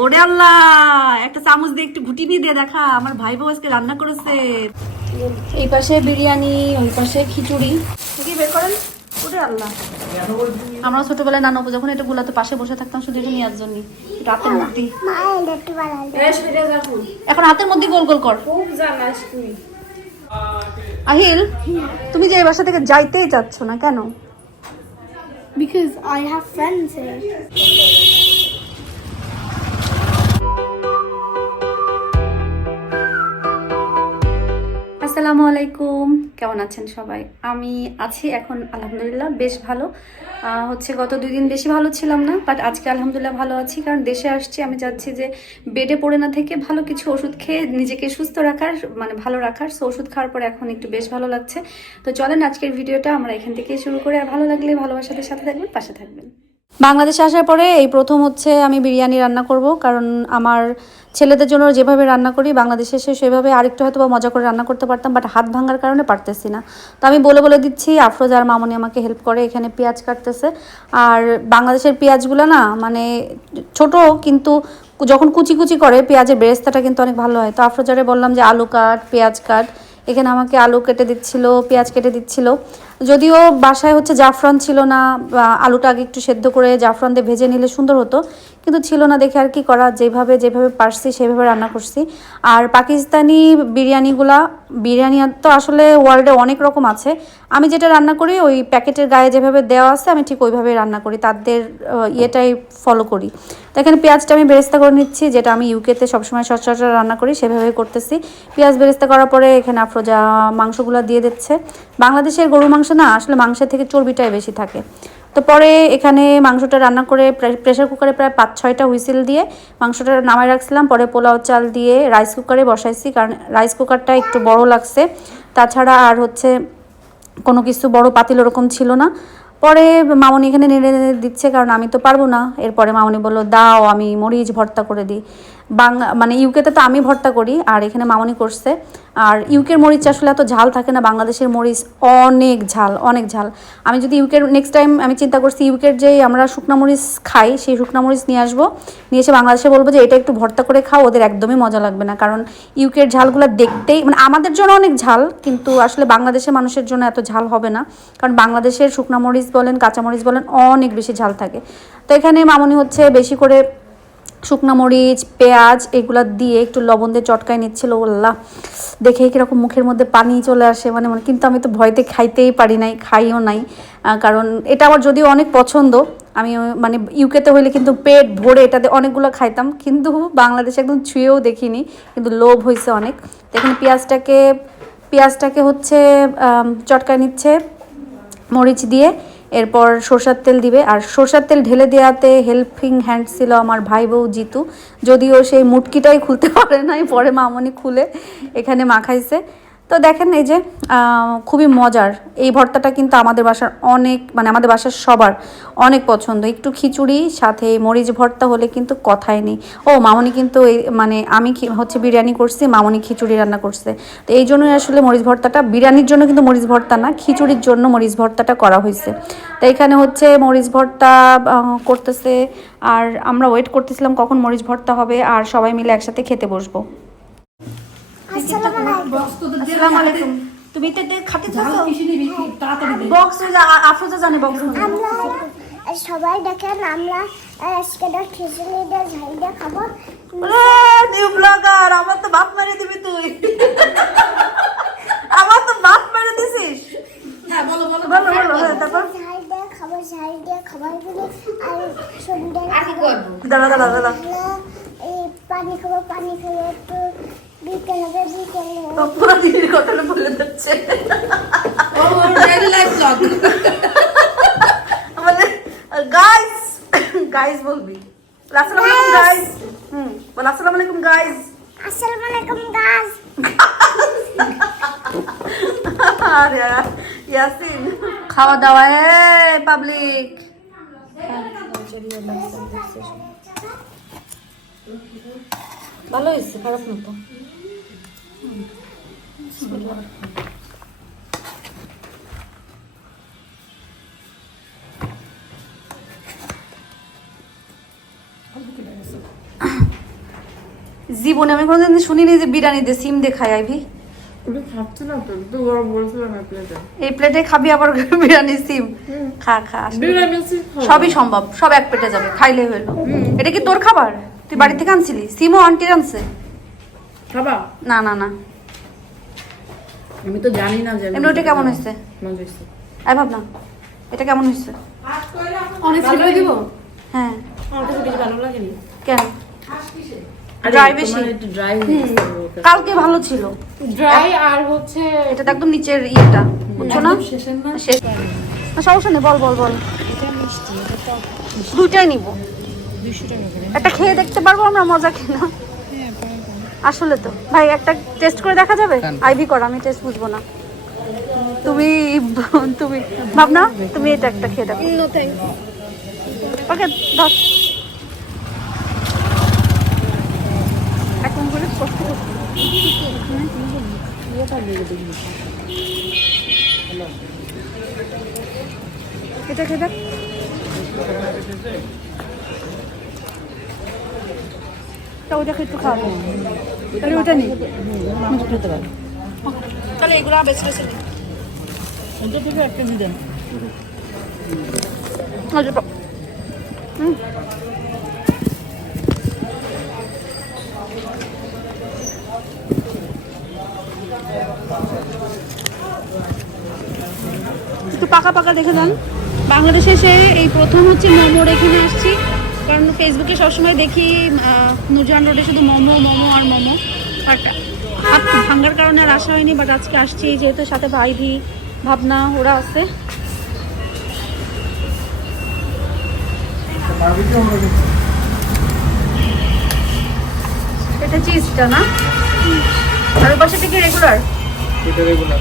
ওরে আল্লাহ, একটা চামচ দিয়ে একটু ঘুটি নিয়ে দিয়ে দেখা, আমার ভাই বউ আজকে রান্না করেছে। এই পাশে বিরিয়ানি, ওই পাশে খিচুড়ি। কি বের করেন? ওরে আল্লাহ। আমরা ছোটবেলায় নানু যখন এটা গুলাতে পাশে বসে থাকতাম, শুধু এটা নেওয়ার জন্য রাতের মধ্যে এখন হাতের মধ্যে গোল গোল কর। আহিল, তুমি যে এই বাসা থেকে যাইতেই চাচ্ছ না, কেন? Because I have friends আসসালামু আলাইকুম। কেমন আছেন সবাই? আমি আছি এখন, আলহামদুলিল্লাহ, বেশ ভালো। হচ্ছে গত দুই দিন বেশি ভালো ছিলাম না বাট আজকে আলহামদুলিল্লাহ ভালো আছি, কারণ দেশে আসছি, আমি চাচ্ছি যে বেডে পড়ে না থেকে ভালো কিছু ওষুধ খেয়ে নিজেকে সুস্থ রাখার মানে ভালো রাখার। সো ওষুধ খাওয়ার পর এখন একটু বেশ ভালো লাগছে। তো চলেন আজকের ভিডিওটা আমরা এখান থেকে শুরু করে, আর ভালো লাগলে ভালোবাসাদের সাথে থাকবেন, পাশে থাকবেন। বাংলাদেশে আসার পরে এই প্রথম হচ্ছে আমি বিরিয়ানি রান্না করব, কারণ আমার ছেলেদের জন্য যেভাবে রান্না করি বাংলাদেশে এসে সেভাবে আরেকটু হয়তো বা মজা করে রান্না করতে পারতাম বাট হাত ভাঙার কারণে পারতেছি না। তো আমি বলে বলে দিচ্ছি, আফরোজ আর মামনি আমাকে হেল্প করে, এখানে পেঁয়াজ কাটতেছে। আর বাংলাদেশের পেঁয়াজগুলো না মানে ছোট, কিন্তু যখন কুচি কুচি করে, পেঁয়াজের বেরেস্তাটা কিন্তু অনেক ভালো হয়। তো আফরোজারে বললাম যে আলু কাট, পেঁয়াজ কাট। এখানে আমাকে আলু কেটে দিচ্ছিল, পেঁয়াজ কেটে দিচ্ছিল। যদিও বাসায় হচ্ছে জাফরান ছিল না আলুটা আগে একটু সেদ্ধ করে জাফরান দিয়ে ভেজে নিলে সুন্দর হতো, কিন্তু ছিল না দেখে আর কি করা, যেভাবে যেভাবে পারছি সেভাবে রান্না করছি। আর পাকিস্তানি বিরিয়ানিগুলা, বিরিয়ানি তো আসলে ওয়ার্ল্ডে অনেক রকম আছে। আমি যেটা রান্না করি, ওই প্যাকেটের গায়ে যেভাবে দেওয়া আছে, আমি ঠিক ওইভাবেই রান্না করি, তাদের ইয়েটাই ফলো করি। তো এখানে পেঁয়াজটা আমি বেরেস্তা করে নিচ্ছি, যেটা আমি ইউকেতে সবসময় সচরাচর রান্না করি সেভাবে করতেছি। পেঁয়াজ বেরেস্তা করার পরে এখানে আফরোজা মাংসগুলো দিয়ে দিচ্ছে। বাংলাদেশের গরু মাংস না, আসলে মাংসের থেকে চর্বিটাই বেশি থাকে। তো পরে এখানে মাংসটা রান্না করে প্রেশার কুকারে প্রায় পাঁচ ছয়টা হুইসেল দিয়ে মাংসটা নামায় রাখছিলাম। পরে পোলাও চাল দিয়ে রাইস কুকারে বসাইছি, কারণ রাইস কুকারটা একটু বড় লাগছে। তাছাড়া আর হচ্ছে কোনো কিছু বড় পাতিল ওরকম ছিল না। পরে মামনি এখানে নেড়ে নেড়ে দিচ্ছে, কারণ আমি তো পারব না। এরপরে মামনি বলল, দাও, আমি মরিচ ভর্তা করে দিই। বাংলা মানে ইউকেতে তো আমি ভর্তা করি, আর এখানে মামনি করছে। আর ইউকের মরিচ আসলে এত ঝাল থাকে না, বাংলাদেশের মরিচ অনেক ঝাল অনেক ঝাল। আমি যদি ইউকের নেক্সট টাইম আমি চিন্তা করছি ইউকের যে আমরা শুকনা মরিচ খাই, সেই শুকনা মরিচ নিয়ে আসব। নিয়ে এসে বাংলাদেশে বলব যে, এটা একটু ভর্তা করে খাও, ওদের একদমই মজা লাগবে না। কারণ ইউকের ঝালগুলো দেখতেই মানে আমাদের জন্য অনেক ঝাল, কিন্তু আসলে বাংলাদেশের মানুষের জন্য এত ঝাল হবে না। কারণ বাংলাদেশের শুকনা মরিচ বলেন, কাঁচা মরিচ বলেন, অনেক বেশি ঝাল থাকে। তো এখানে মামনি হচ্ছে বেশি করে শুকনো মরিচ, পেঁয়াজ এগুলো দিয়ে একটু লবণ দিয়ে চটকায় নিচ্ছিল আল্লাহ দেখে কীরকম মুখের মধ্যে পানি চলে আসে মানে মানে কিন্তু আমি তো ভয়তে খাইতেই পারি নাই, খাইও নাই। কারণ এটা আমার যদিও অনেক পছন্দ, আমি মানে ইউকেতে হইলে কিন্তু পেট ভরে এটাতে অনেকগুলো খাইতাম, কিন্তু বাংলাদেশে একদম ছুঁয়েও দেখিনি, কিন্তু লোভ হয়েছে অনেক। এখানে পেঁয়াজটাকে পেঁয়াজটাকে হচ্ছে চটকায় নিচ্ছে, মরিচ দিয়ে। এরপর সরষার তেল দিবে। আর সরষার তেল ঢেলে দেওয়াতে হেল্পিং হ্যান্ড ছিল আমার ভাই বউ জিতু। যদিও সেই মুটকিটাই খুলতে পারে নাই, পরে মামনি খুলে এখানে মাখাইছে। তো দেখেন এই যে খুবই মজার। এই ভর্তাটা কিন্তু আমাদের বাসার অনেক মানে আমাদের বাসার সবার অনেক পছন্দ। একটু খিচুড়ি, সাথে মরিচ ভর্তা হলে কিন্তু কথাই নেই। ও, মামনি কিন্তু এই মানে আমি হচ্ছে বিরিয়ানি করছি, মামনি খিচুড়ি রান্না করছে। তো এই জন্যই আসলে মরিচ ভর্তাটা, বিরিয়ানির জন্য কিন্তু মরিচ ভর্তা না, খিচুড়ির জন্য মরিচ ভর্তাটা করা হয়েছে। তো এখানে হচ্ছে মরিচ ভর্তা করতেছে, আর আমরা ওয়েট করতেছিলাম কখন মরিচ ভর্তা হবে, আর সবাই মিলে একসাথে খেতে বসবো। আসসালামু আলাইকুম। তুমি তো খাতে চাচ্ছো বক্স আফরোজা জানে বক্স আমরা সবাই দেখেন আমরা আজকে খিচুড়ি দিয়ে ঝাল দিয়ে খাব। নিউ ব্লগার আমার তো বাপ মেরে দিবি তুই। আমার তো বাপ মেরে দিছিস। হ্যাঁ বলো বলো বলো বলো। হ্যাঁ, তারপর? ঝাল দিয়ে খাব ঝাল দিয়ে খাবারগুলো আর সন্ধ্যে দাঁড়া দাঁড়া দাঁড়া এই পানি খাব পানি খাব একটু দিদির কথাটা বলে দিচ্ছে। মানে গাইস গাইস বলবি। আসসালামু আলাইকুম গাইস হুম বল আসসালামু আলাইকুম গাইস আসসালামু আলাইকুম আরে ইয়াসিন। খাওয়া দাওয়া এ পাবলিক ভালো হয়েছে খারাপ না তো? জীবনে আমি কোনোদিন শুনিনি যে বিরিয়ানি দিয়ে সিম দিয়ে খাই আইভি। প্লেটে এই প্লেটে খাবি আবার বিরিয়ানি সিম। খা খা সবই সম্ভব সব এক পেটে যাবে খাইলে হইল। এটা কি তোর খাবার? তুই বাড়ি থেকে আনছিলি? সিমও আন্টির আনছে? খাবা? না না না। আমি তো জানি না যে এমনি ওটা কেমন হয়েছে? মজা হয়েছে। আই ভাবনা এটা কেমন হয়েছে? অনেক ছিল দিব? হ্যাঁ। আমার বেশি ভালো লাগেনি। কেন? আরে বেশি? ড্রাই কালকে ভালো ছিল। ড্রাই আর হচ্ছে এটা তো একদম নিচের ইয়েটা বুঝছ না? শেষের না? শেষ। না, সমস্যা নেই বল বল বল। দুইটাই নিব। দুশো টাকা একটা খেয়ে দেখতে পারব আমরা মজা কিনা? আসলে তো। ভাই একটা টেস্ট করে দেখা যাবে? আইভি কর আমি টেস্ট বুঝব না। তুমি তুমি ভাবনা তুমি এটা একটা খেয়ে দেখো। ওকে ধর। এখন করে কষ্ট। এটা খেয়ে দেখ। তা ওটা খেয়ে একটু খাওয়াবো তাহলে ওটা নেই। খেতে পারো তাহলে এগুলো বেছে বেছে নিই। এটা থেকে একটা আচ্ছা। হুম। একটু পাকা পাকা দেখে যান বাংলাদেশে এসে এই প্রথম হচ্ছে মোমোর এখানে আসছি। কারণ ফেসবুকে সবসময় দেখি নুরজাহান রোডে শুধু মোমো মোমো আর মোমো। বাট ভাঙ্গার কারণে আর আসা হয়নি বাট আজকে আসছি যেহেতু সাথে ভাই ভি ভাবনা ওরা আছে। এটা চিজটা না? আর পাশে থেকে রেগুলার এটা রেগুলার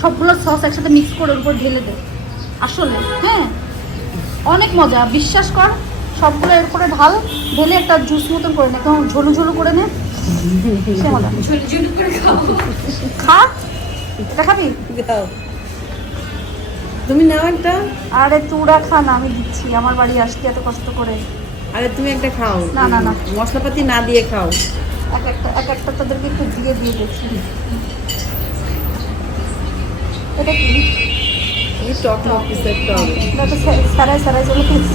সবগুলো সস একসাথে মিক্স করে ওর উপর ঢেলে দে। আসলে হ্যাঁ? অনেক মজা। বিশ্বাস কর সবগুলো এর উপরে ঢাল ঢেলে একটা জুস মতন করে নে। কেমন ঝোলু ঝোলু করে নে। খা। এটা খাবি? তুমি নাও একটা। আরে তুরা খা না আমি দিচ্ছি। আমার বাড়ি আসতে এত কষ্ট করে। আরে তুমি একটা খাও। না, না, না। মশলাপাতি না দিয়ে খাও। এক একটা এক একটা তাদেরকে একটু দিয়ে দিয়ে দিচ্ছি। এটা কি? এই টক টক কিছু হবে এটা তো সারাই সারাই চলে গেছে।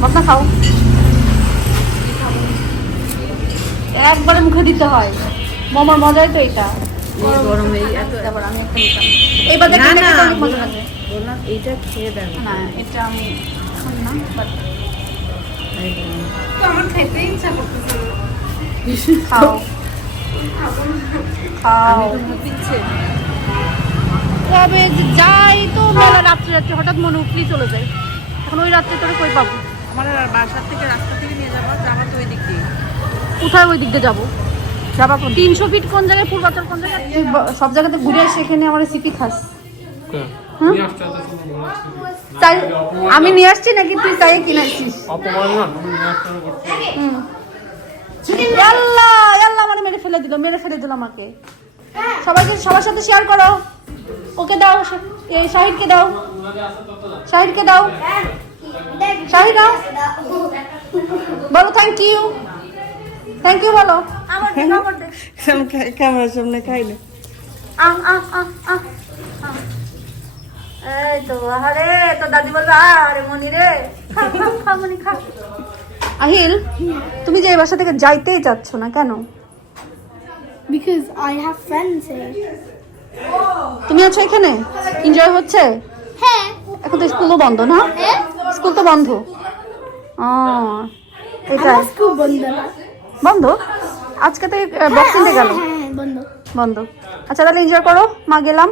ভাবনা খাও। একবারে মুখে দিতে হয়। মোমোর মজাই তো এটা। গরমে এত তারপর আমি একটা নিতাম। এইবার না না মজা লাগে। বললাম এইটা খেয়ে দেখো না এটা আমি এখন না but খাও। খাও। কবে যে যাই তো মেলা রাত্রে রাত্রে হঠাৎ মনে উঠলি চলে যায়। এখন ওই রাত্রে তোরে কই পাবো? আমার বাসার থেকে রাস্তা থেকে নিয়ে যাব যাব তো ওই দিক দিয়ে। কোথায় ওই দিক দিয়ে যাব? যাবা কোন তিনশো ফিট কোন জায়গায় পূর্বাচল কোন জায়গায়? তুই সব জায়গাতে ঘুরে এসে এখানে আমার সিপি খাস। আমি নিয়ে আসছি নাকি তুই তাই কিনেছিস অপমান না তুমি নিয়ে আসতে হবে করতে। হুম। আল্লাহ আল্লাহ মানে মেরে ফেলে দিল মেরে ফেলে দিল আমাকে। সবাইকে সবার সাথে শেয়ার করো। ওকে দাও এই শাহিদকে দাও। শাহিদকে দাও। শাহিদ দাও। বলো থ্যাংক ইউ থ্যাংক ইউ বলো। আমার দিকে, আমার ক্যামেরার সামনে খাইলে। আহ, আহ, আহ, আহ, আহ। এই তো আরে তো দাদি বলবে আরে মনি রে। খা খা, খা মনি খা। আহিল তুমি যে এই বাসা থেকে যাইতেই চাচ্ছ না কেন? Because I have friends here. তুমি আছো এখানে? এনজয় হচ্ছে? হ্যাঁ। এখন তো স্কুলও বন্ধ না? হ্যাঁ। স্কুল তো বন্ধ। ও এটা স্কুল বন্ধ বন্ধ? আজকে তো বক্সিং ডে গেল। হ্যাঁ হ্যাঁ বন্ধ। বন্ধ। আচ্ছা তাহলে এনজয় করো মা গেলাম।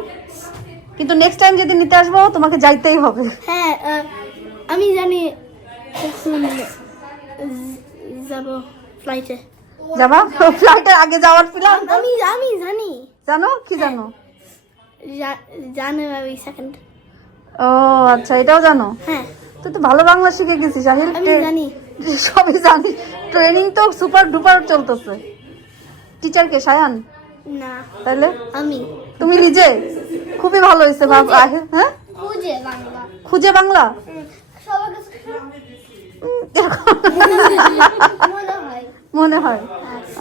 কিন্তু নেক্সট টাইম যদি নিতে আসব তোমাকে যাইতেই হবে। হ্যাঁ আমি জানি যাব ফ্লাইটে যাবা ফ্লাইটের আগে যাওয়ার প্ল্যান আমি আমি জানি। জানো? কি জানো? জানুয়ারি সেকেন্ড ও আচ্ছা এটাও জানো? হ্যাঁ। তুই তো ভালো বাংলা শিখে গেছিস সাহিল আমি জানি। সবই জানি। ট্রেনিং তো সুপার ডুপার চলতেছে। টিচার কে সায়ান? না। তাহলে আমি। তুমি নিজে? খুবই ভালো হয়েছে বাবা হ্যাঁ? খুঁজে বাংলা। খুঁজে বাংলা? কাছে মনে হয়।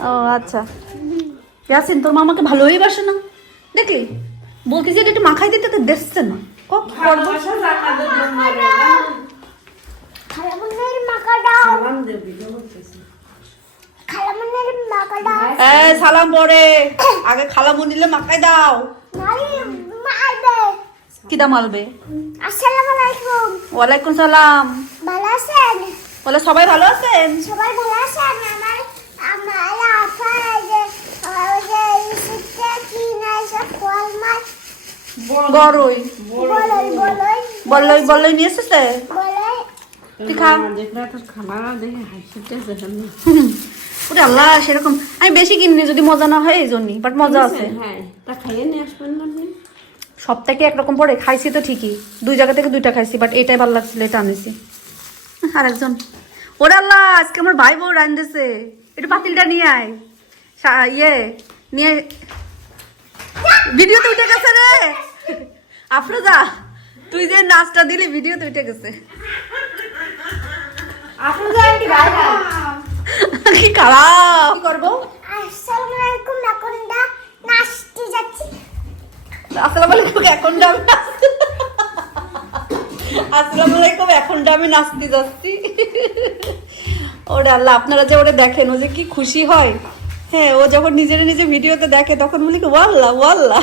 ও আচ্ছা। ইয়াসিন তোর মামাকে ভালোই বাসে না? দেখলি? বলতেছি একটু মাখাই দিতে তো দেখছে না। করব? দাও এই সালাম পরে। আগে খালামু নিলে মাখাই দাও। কিদা মালবে আসসালামু আলাইকুম। ওয়ালাইকুম সালাম। ভালো আছেন? বলে সবাই ভালো আছেন? সবাই ভালো আছেন? আমার গরই। বললই বললই নিয়ে এসেছে বলই। তুই খা। দেখলে তোর খাবার দেখে হাসিতে ওরে আল্লাহ সেরকম। আমি বেশি কিনি যদি মজা না হয় এই জন্যই বাট মজা আছে। হ্যাঁ? সব থেকে একরকম পরে খাইছি তো ঠিকই। দুই জায়গা থেকে দুইটা খাইছি বাট এটাই ভালো লাগছিল এটা আনেছি। আর একজন ওরে আল্লাহ আজকে আমার ভাই বউ রান্ধেছে একটু পাতিলটা নিয়ে আয়। ইয়ে নিয়ে ভিডিওতে উঠে গেছে রে! আফরোজা তুই যে নাচটা দিলি ভিডিওতে উঠে গেছে। কি খারাপ? করব? আসসালামু আলাইকুম এখন নাচতে যাচ্ছি। আসসালামু আলাইকুম এখন আসসালামু আলাইকুম এখন আমি নাচতে যাচ্ছি। ওরে আল্লাহ আপনারা যে ওরে দেখেন ও যে কি খুশি হয়। হ্যাঁ ও যখন নিজের নিজে ভিডিওতে দেখে তখন বলি কি ওয়াল্লা ওয়াল্লা।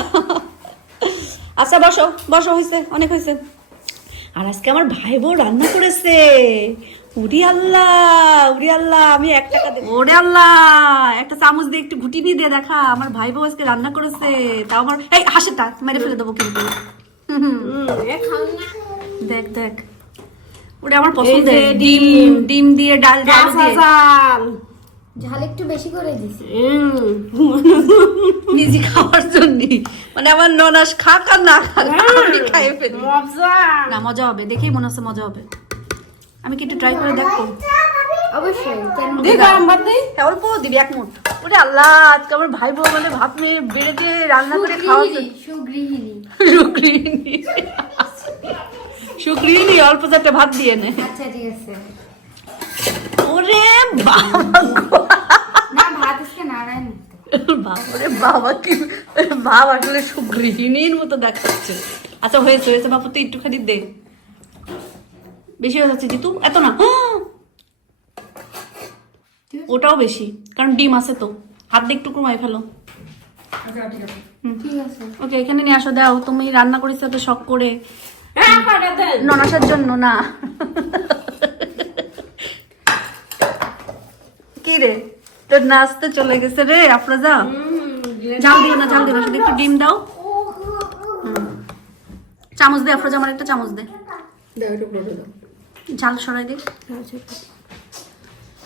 আচ্ছা বসো বসো হয়েছে অনেক হয়েছে আর আজকে আমার ভাই বউ রান্না করেছে। উরি আল্লাহ উরি আল্লাহ আমি এক টাকা দেবো। ওরে আল্লাহ একটা চামচ দিয়ে একটু ঘুটি নিয়ে দিয়ে দেখা আমার ভাই বউ আজকে রান্না করেছে। তাও আমার এই হাসেটা মেরে ফেলে দেবো কিন্তু। দেখ দেখ। ওটা আমার পছন্দ ডিম। ডিম। দিয়ে ডাল ডাল ঝাল একটু বেশি করে দিছি। নিজে খাওয়ার জন্য। মানে আমার ননাস খাক আর না খাক আমি খাইয়ে ফেলি। মজা। না মজা হবে দেখেই মনে হচ্ছে মজা হবে। আমি কি একটু ট্রাই করে দেখব? অবশ্যই গরম ভাত হ্যাঁ, অল্প দিবি এক মুঠ। ওরে আল্লাহ আজকে আমার ভাই বউ বলে ভাত নিয়ে বেড়ে দিয়ে রান্না করে খাওয়াচ্ছে। সুগৃহিণী। সুগৃহিণী। সুগৃহিণী অল্প চারটে ভাত দিয়ে নে। আচ্ছা ঠিক আছে। ওরে বাবা বাবারে বাবা কি বাবা আসলে সুগৃহিণীর মতো দেখাচ্ছে। আচ্ছা হয়েছে হয়েছে বাপু তুই একটুখানি দে। বেশি হয়ে যাচ্ছে জিতু। এত না ওটাও বেশি কারণ ডিম আছে তো। হাত দিয়ে একটু কমাই ফেলো। ঠিক আছে। ওকে এখানে নিয়ে আসো দাও। তুমি রান্না করেছ তো শখ করে। হ্যাঁ ননাসার জন্য না। কি রে? তোর নাচতে চলে গেছে রে আফরাজা। ঝাল দিও না ঝাল দিও না শুধু একটু ডিম দাও। চামচ দে আফরাজা আমার একটা চামচ দে। ঝাল সরাই দে।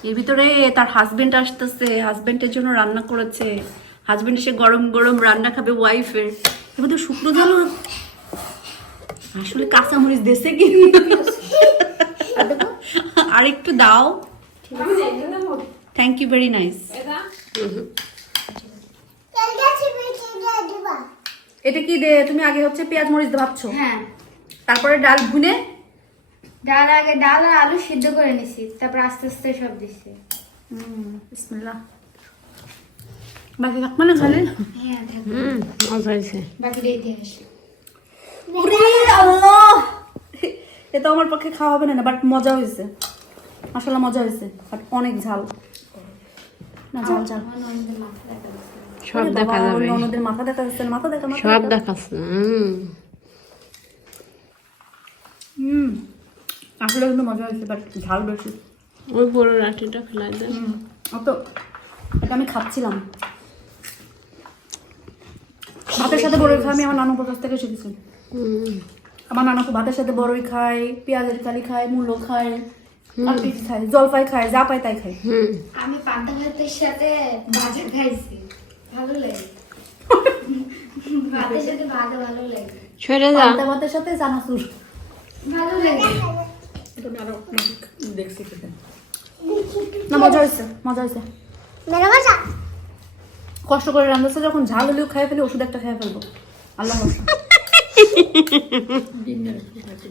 এর ভিতরে তার হাজবেন্ড আসতেছে হাজবেন্ডের জন্য রান্না করেছে। হাজবেন্ড এসে গরম গরম রান্না খাবে ওয়াইফের এবার তো শুকনো ঝাল আসলে কাঁচামরিচ দেশে কি আর একটু দাও। থ্যাংক ইউ ভেরি নাইস এটা কি দে তুমি আগে হচ্ছে পেঁয়াজ মরিচ দিয়ে ভাবছ? হ্যাঁ। তারপরে ডাল ভুনে? ডাল আগে ডাল আর আলু সিদ্ধ করে নিছি তারপর আস্তে আস্তে সব দিছি। হুম বিসমিল্লাহ। বাকি থাকবে না খালি? হ্যাঁ। হুম মজা হয়েছে। বাকিটা ইতিহাস ওরে আল্লাহ! এটা আমার পক্ষে খাওয়া হবে না বাট মজা হয়েছে। আসলে মজা হয়েছে বাট অনেক ঝাল। না দেখা যাচ্ছে সব দেখা যাবে। ননদের মাথা দেখা যাচ্ছে মাথা দেখা মাথা সব দেখা। হুম। আসলে কিন্তু মজা হয়েছে বাট ঝাল বেশি। ওই বড় লাঠিটা ফেলাই দেন। অত। এটা আমি খাচ্ছিলাম। ভাতের সাথে বড়ই খাই আমি আমার নানুর কাছ থেকে শিখেছি। হুম। আমার নানাকে ভাতের সাথে বড়ই খায় পেঁয়াজের কালি খায় মূলো খায় আর কিছু খায় জলপাই খায় যা পায় তাই খায় হুম। আমি পান্তা ভাতের সাথে ভাজা খাইছি। ভালো লাগে। ভাতের সাথে ভাজা ভালো লাগে। যা। পান্তা ভাতের সাথে চানাচুর। ভালো লাগে। না মজা হয়েছে মজা হয়েছে। কষ্ট করে রান্নাছে যখন ঝাল হলেও খাই ফেলি ওষুধ একটা খেয়ে ফেলব। আল্লাহ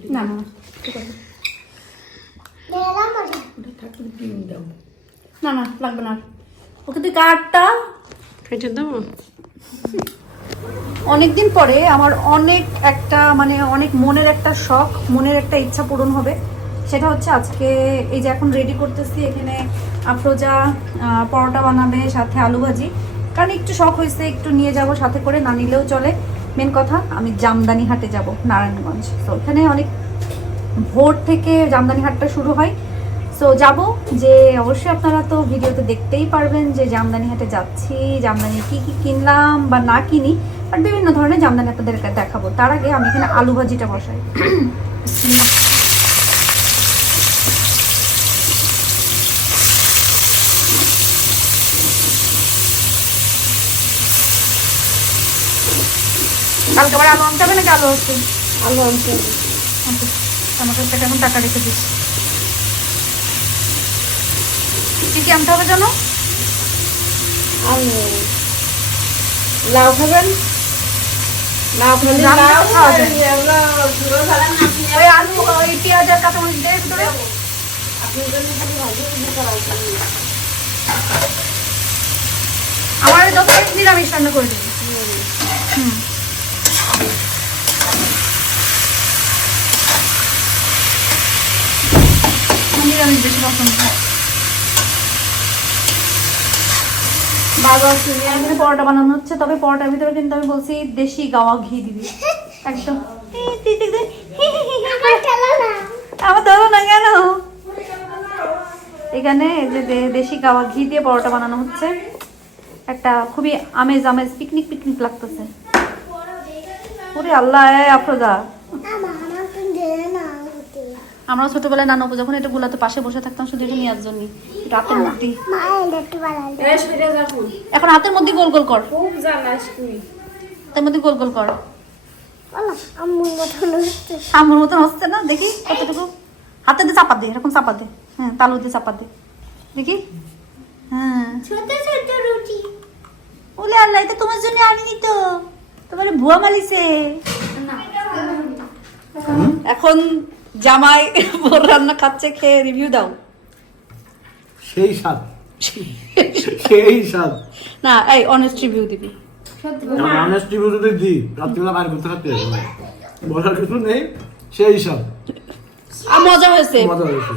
না অনেকদিন পরে আমার অনেক একটা মানে অনেক মনের একটা শখ, মনের একটা ইচ্ছা পূরণ হবে। সেটা হচ্ছে আজকে এই যে এখন রেডি করতেছি, এখানে আফরোজা পরোটা বানাবে, সাথে আলু ভাজি। কারণ একটু শখ হয়েছে, একটু নিয়ে যাব, সাথে করে না নিলেও চলে। মেন কথা, আমি জামদানি হাটে যাব, নারায়ণগঞ্জ। তো এখানে অনেক ভোর থেকে জামদানি হাটটা শুরু হয়। সো যাব যে অবশ্যই আপনারা তো ভিডিওতে দেখতেই পারবেন যে জামদানি হাটে যাচ্ছি জামদানি কি কি কিনলাম বা না কিনি বাট বিভিন্ন ধরনের জামদানি আপনাদেরকে দেখাবো। তার আগে আমি এখানে আলু ভাজিটা বসাই। কালকে আবার আলু আনতে হবে নাকি আলু আসছে আলু আনতে হবে। আচ্ছা। আমার কাছ থেকে এখন টাকা রেখে দিচ্ছি কি কি আনতে হবে জানো? লাউ খাবেন? লাউ খাবেন লাউ খাওয়া যায়। এগুলো ঝুড়ো ফেলান না আপনি ওই আলু ওই পেঁয়াজ আর কাঁচামরিচ দিয়ে ভিতরে। আমার যত নিরামিষ রান্না করে দিবি। হুম আমার নিরামিষ বেশি পছন্দ শুনি পরোটা বানানো হচ্ছে, তবে পরোটার ভিতরে কিন্তু আমি বলছি দেশি গাওয়া ঘি দিবি। একদম। আমার ধরো না কেন? এখানে যে দেশি গাওয়া ঘি দিয়ে পরোটা বানানো হচ্ছে। একটা খুবই আমেজ আমেজ, পিকনিক পিকনিক লাগতেছে। ওরে আল্লাহ আফরোজা আমার আমাকে দে না ওটা। আমরা ছোটবেলায় নানু যখন এটা গুলাতে পাশে বসে থাকতাম শুধু এটা নেওয়ার জন্য রাতের মধ্যে একটু। এখন হাতের মধ্যে গোল গোল কর। হাতের মধ্যে গোল গোল কর। আম্মুর মতন হচ্ছে। মতন হচ্ছে না? দেখি কতটুকু? হাতে দিয়ে চাপা দে এরকম চাপা দে। হ্যাঁ তালু দিয়ে চাপা দে। দেখি। হ্যাঁ। ছোট ছোট রুটি। ওলে আল্লাহ এটা তোমার জন্য আনিনি তো। তোমার ভুয়া মালিছে এখন জামাই ভোর রান্না খাচ্ছে খেয়ে রিভিউ দাও। সেই স্বাদ। সেই স্বাদ। না এই অনেস্ট রিভিউ দিবি। অনেস্ট রিভিউ যদি দিই রাত্রিবেলা বাইরে করতে থাকতে বলার কিছু নেই সেই স্বাদ। আর মজা হয়েছে। মজা হয়েছে।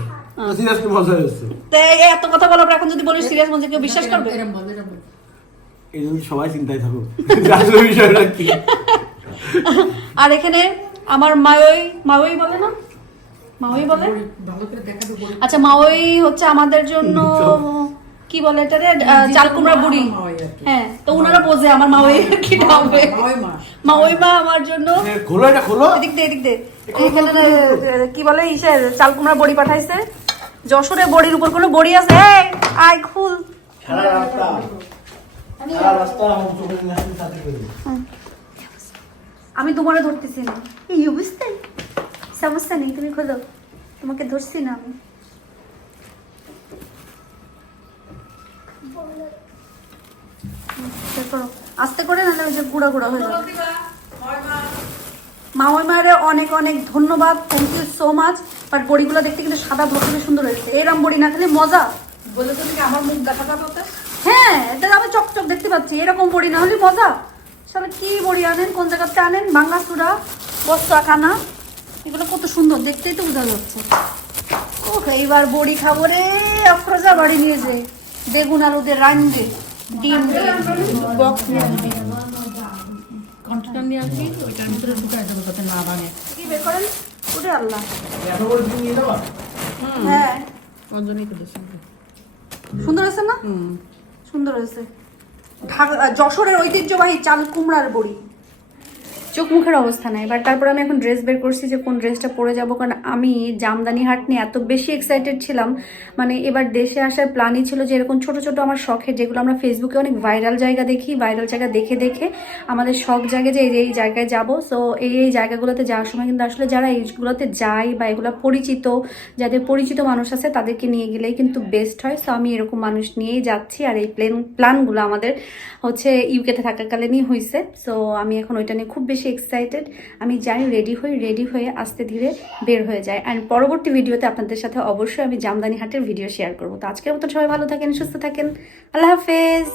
সিরিয়াসলি মজা হয়েছে। তো এই এত কথা বলার এখন যদি বলিস সিরিয়াস মধ্যে কেউ বিশ্বাস করবে? এই জন্য সবাই চিন্তায় থাকুক। যে আসলে বিষয়টা কি? আর এখানে আমার মাওই মাওই বলে না? মাওই বলে? আচ্ছা মাওই হচ্ছে আমাদের জন্য কি বলে এটা রে চাল কুমড়া বুড়ি। হ্যাঁ তো ওনারা বোঝে আমার মাওই কি হবে। মাওই মা। আমার জন্য। খোলো এটা খোলো। এদিক দে এদিক দে কি বলে ইসের চাল কুমড়া বড়ি পাঠাইছে। যশোরে বড়ির উপর কোনো বড়ি আছে? এই, আয় খুল। সারা রাস্তা। সারা রাস্তা আমি তোমারে ধরতেছি না। এই সমস্যা নেই তুমি খোলো। তোমাকে ধরছি না আমি। আস্তে করে। না ওই যে গুঁড়া গুঁড়া হয়ে যাবে। মায়ের অনেক অনেক ধন্যবাদ। Thank you so much but বড়িগুলো দেখতে কিন্তু সাদা ভর্তি সুন্দর হয়েছে। এরম বড়ি না খেলে মজা। বলে তো আমার মুখ দেখা যাবে ওতে? হ্যাঁ এটা আমি চকচক দেখতে পাচ্ছি। এরকম বড়ি না হলে মজা। সারা কি বড়ি আনেন কোন জায়গাতে আনেন? বাংলা চূড়া বস্তা খানা এগুলো কত সুন্দর দেখতেই তো বোঝা যাচ্ছে। ও এইবার বড়ি খাব রে অফরোজা বাড়ি নিয়ে যে। বেগুন আলু দিয়ে রান্ডে ডিম দিয়ে। বক্স নিয়ে আসবি। কন্টেনার নিয়ে আসবি ওইটার ভিতরে ঢুকাই দেবো যাতে না ভাঙে। কি বের করেন? ওরে আল্লাহ। হ্যাঁ। ওর জন্যই করেছি সুন্দর হয়েছে না? সুন্দর হয়েছে। ঢাকা যশোরের ঐতিহ্যবাহী চাল কুমড়ার বড়ি। চোখ মুখের অবস্থা নাই। বাট তারপর আমি এখন ড্রেস বের করছি যে কোন ড্রেসটা পরে যাব। কারণ আমি জামদানি হাট নিয়ে এত বেশি এক্সাইটেড ছিলাম। মানে এবার দেশে আসার প্ল্যানই ছিল যে এরকম ছোট ছোট আমার শখের যেগুলো আমরা ফেসবুকে অনেক ভাইরাল জায়গা দেখি ভাইরাল জায়গা দেখে দেখে আমাদের শখ জাগে যে এই এই জায়গায় যাব। সো এই এই জায়গাগুলোতে যাওয়ার সময় কিন্তু আসলে যারা এইগুলোতে যায় বা এগুলো পরিচিত, যাদের পরিচিত মানুষ আছে তাদেরকে নিয়ে গেলেই কিন্তু বেস্ট হয়। সো আমি এরকম মানুষ নিয়েই যাচ্ছি আর এই প্লেন প্ল্যানগুলো আমাদের হচ্ছে ইউকেতে থাকাকালীনই হয়েছে সো আমি এখন ওইটা নিয়ে খুব বেশি বেশি এক্সাইটেড আমি জানি রেডি হই রেডি হয়ে আস্তে ধীরে বের হয়ে যায়। অ্যান্ড পরবর্তী ভিডিওতে আপনাদের সাথে অবশ্যই আমি জামদানি হাটের ভিডিও শেয়ার করব। তো আজকের মতো সবাই ভালো থাকেন, সুস্থ থাকেন। আল্লাহ হাফেজ।